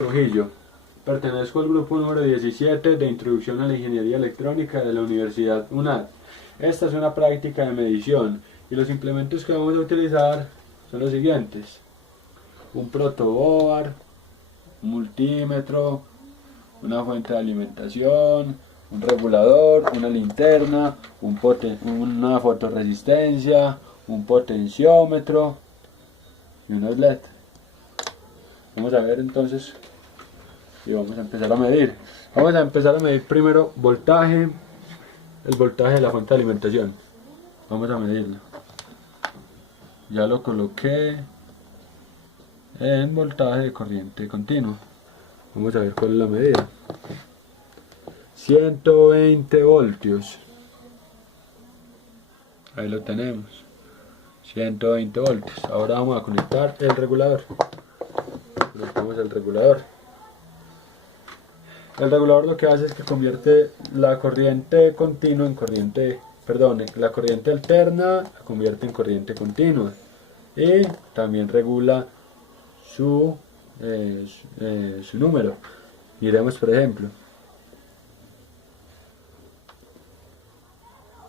Trujillo. Pertenezco al grupo número 17 de Introducción a la Ingeniería Electrónica de la Universidad UNAD. Esta es una práctica de medición y los implementos que vamos a utilizar son los siguientes: un protoboard, un multímetro, una fuente de alimentación, un regulador, una linterna, una fotorresistencia, un potenciómetro y unos LED. Vamos a ver entonces y vamos a empezar a medir. Vamos a empezar a medir primero voltaje, el voltaje de la fuente de alimentación. Vamos a medirlo. Ya lo coloqué en voltaje de corriente continua. Vamos a ver cuál es la medida. 120 voltios. Ahí lo tenemos. 120 voltios. Ahora vamos a conectar el regulador. Conectamos el regulador. El regulador lo que hace es que convierte la corriente continua en la corriente alterna la convierte en corriente continua. Y también regula su número. Miremos por ejemplo.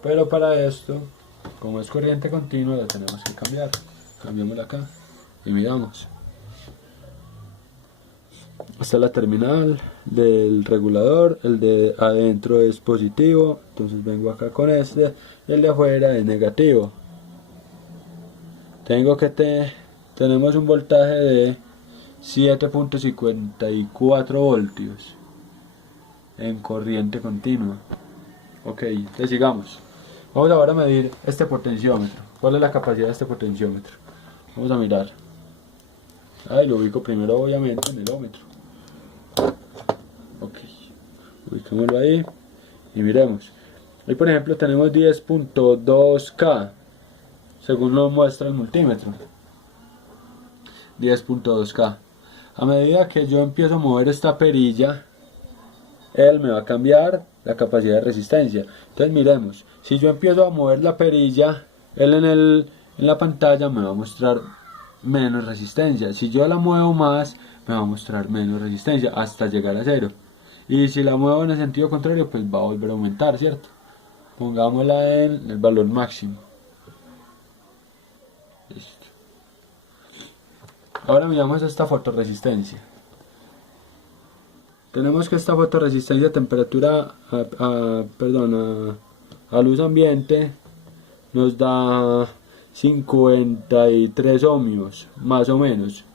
Pero para esto, como es corriente continua, la tenemos que cambiar. Cambiémosla acá y miramos. Esta es la terminal del regulador, el de adentro es positivo, entonces vengo acá con este, y el de afuera es negativo. Tenemos un voltaje de 7.54 voltios en corriente continua. Ok, entonces sigamos. Vamos ahora a medir este potenciómetro. ¿Cuál es la capacidad de este potenciómetro? Vamos a mirar. Lo ubico primero obviamente en el ómetro. Ok, ubicémoslo ahí y miremos. Ahí por ejemplo tenemos 10.2K, según lo muestra el multímetro. 10.2K. A medida que yo empiezo a mover esta perilla, él me va a cambiar la capacidad de resistencia. Entonces miremos, si yo empiezo a mover la perilla, él en la pantalla me va a mostrar menos resistencia. Si yo la muevo más, me va a mostrar menos resistencia hasta llegar a 0. Y si la muevo en el sentido contrario, pues va a volver a aumentar, ¿cierto? Pongámosla en el valor máximo. Listo. Ahora miramos esta fotorresistencia. Tenemos que esta fotorresistencia a temperatura, a luz ambiente, nos da 53 ohmios, más o menos.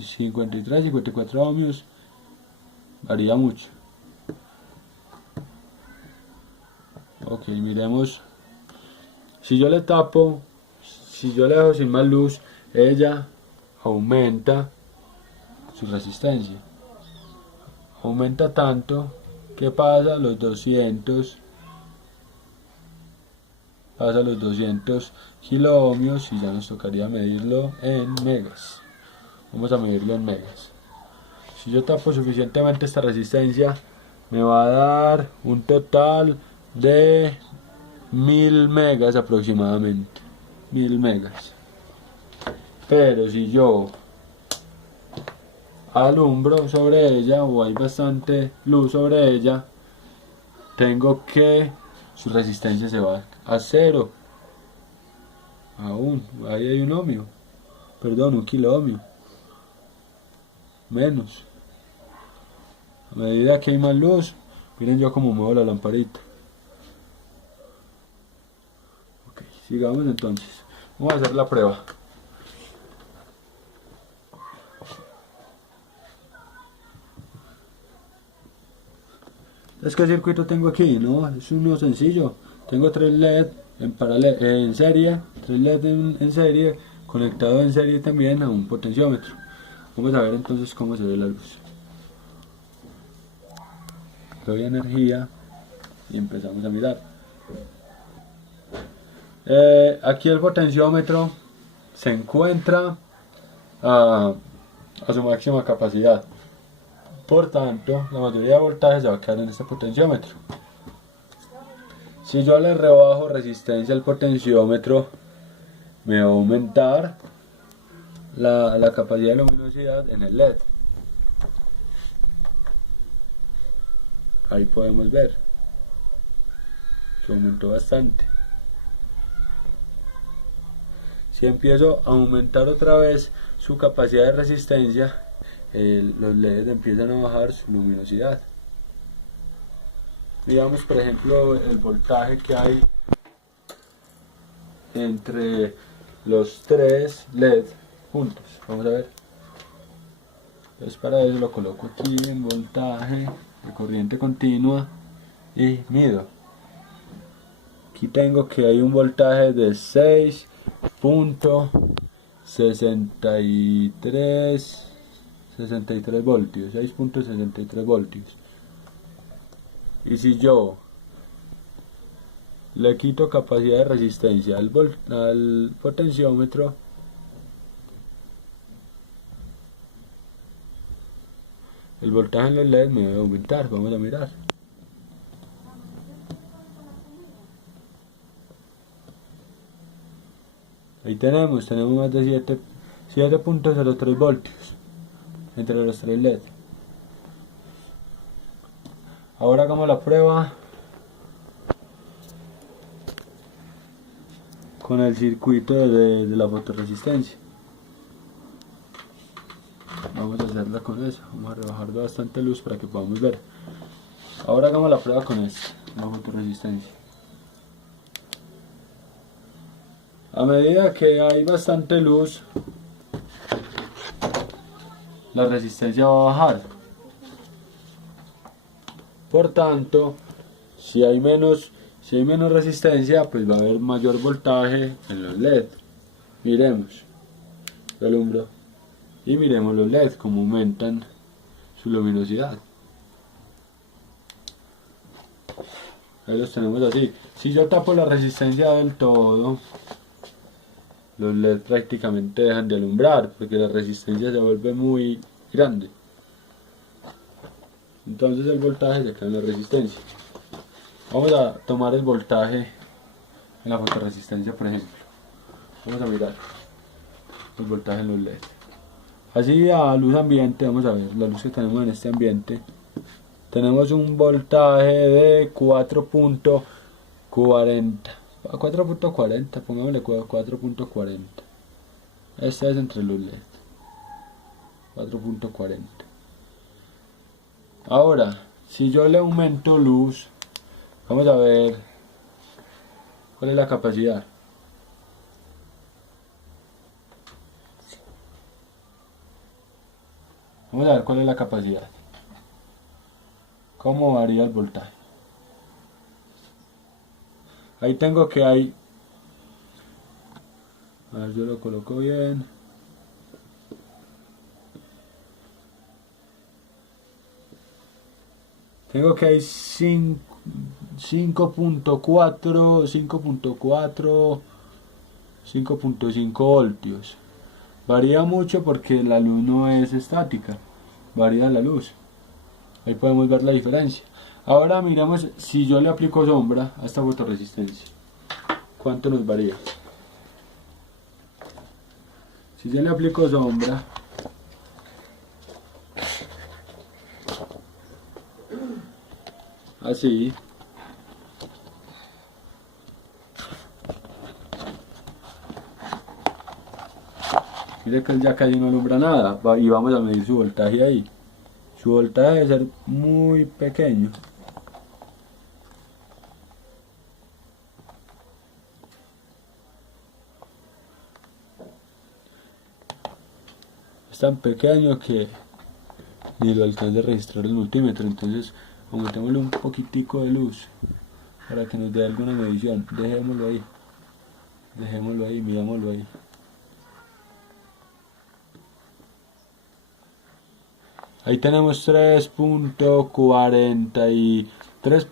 53, 54 ohmios, varía mucho. Ok, miremos. Si yo le tapo, si yo le dejo sin más luz, ella aumenta su resistencia. Aumenta tanto que pasa los 200 kilo ohmios y ya nos tocaría medirlo en megas. Vamos a medirlo en megas. Si yo tapo suficientemente esta resistencia, me va a dar un total de 1000 megas aproximadamente. 1000 megas. Pero si yo alumbro sobre ella o hay bastante luz sobre ella, tengo que su resistencia se va a 0. Ahí hay un ohmio. Un kilo ohmio. Menos. A medida que hay más luz, miren yo cómo muevo la lamparita. Ok, sigamos entonces. Vamos a hacer la prueba. ¿Qué circuito tengo aquí? No, es uno sencillo. Tengo 3 LED en serie, 3 LED en serie, conectado en serie también a un potenciómetro. Vamos a ver entonces cómo se ve la luz. Doy energía y empezamos a mirar. Aquí el potenciómetro se encuentra a su máxima capacidad. Por tanto, la mayoría de voltaje se va a quedar en este potenciómetro. Si yo le rebajo resistencia al potenciómetro, me va a aumentar la capacidad de luminosidad en el LED. Ahí podemos ver que aumentó bastante. Si empiezo a aumentar otra vez su capacidad de resistencia, los LEDs empiezan a bajar su luminosidad. Digamos por ejemplo el voltaje que hay entre los tres LED juntos. Vamos a ver. Entonces para eso lo coloco aquí en voltaje de corriente continua y mido. Aquí tengo que hay un voltaje de 6.63 voltios, 6.63 voltios. Y si yo le quito capacidad de resistencia al potenciómetro, el voltaje en los LED me debe aumentar. Vamos a mirar. Ahí tenemos más de 7.03 voltios entre los tres LED. Ahora hagamos la prueba con el circuito de la fotorresistencia. Vamos a hacerla con eso. Vamos a rebajar bastante luz para que podamos ver. Ahora hagamos la prueba con esto, la fotorresistencia. A medida que hay bastante luz, la resistencia va a bajar. Por tanto, si hay menos resistencia, pues va a haber mayor voltaje en los LED. Miremos, lo alumbro y miremos los LED como aumentan su luminosidad. Ahí los tenemos así. Si yo tapo la resistencia del todo, los LED prácticamente dejan de alumbrar porque la resistencia se vuelve muy grande. Entonces el voltaje se queda en la resistencia. Vamos a tomar el voltaje en la fotorresistencia, por ejemplo. Vamos a mirar el voltaje en los LED. Así a luz ambiente, vamos a ver la luz que tenemos en este ambiente. Tenemos un voltaje de 4.40. 4.40, pongámosle 4.40. Este es entre los LED. 4.40. Ahora, si yo le aumento luz, vamos a ver cuál es la capacidad. Vamos a ver cuál es la capacidad. Cómo varía el voltaje. Ahí tengo que hay. A ver, yo lo coloco bien. Tengo que hay 5.5 voltios. Varía mucho porque la luz no es estática, varía la luz. Ahí podemos ver la diferencia. Ahora miramos si yo le aplico sombra a esta fotorresistencia. ¿Cuánto nos varía? Si yo le aplico sombra, así, mire que él ya casi no alumbra nada. Y vamos a medir su voltaje ahí. Su voltaje debe ser muy pequeño. Es tan pequeño que ni lo alcanza a registrar el multímetro. Entonces aumentémosle un poquitico de luz para que nos dé alguna medición. Dejémoslo ahí, mirámoslo ahí. Ahí tenemos 3.43.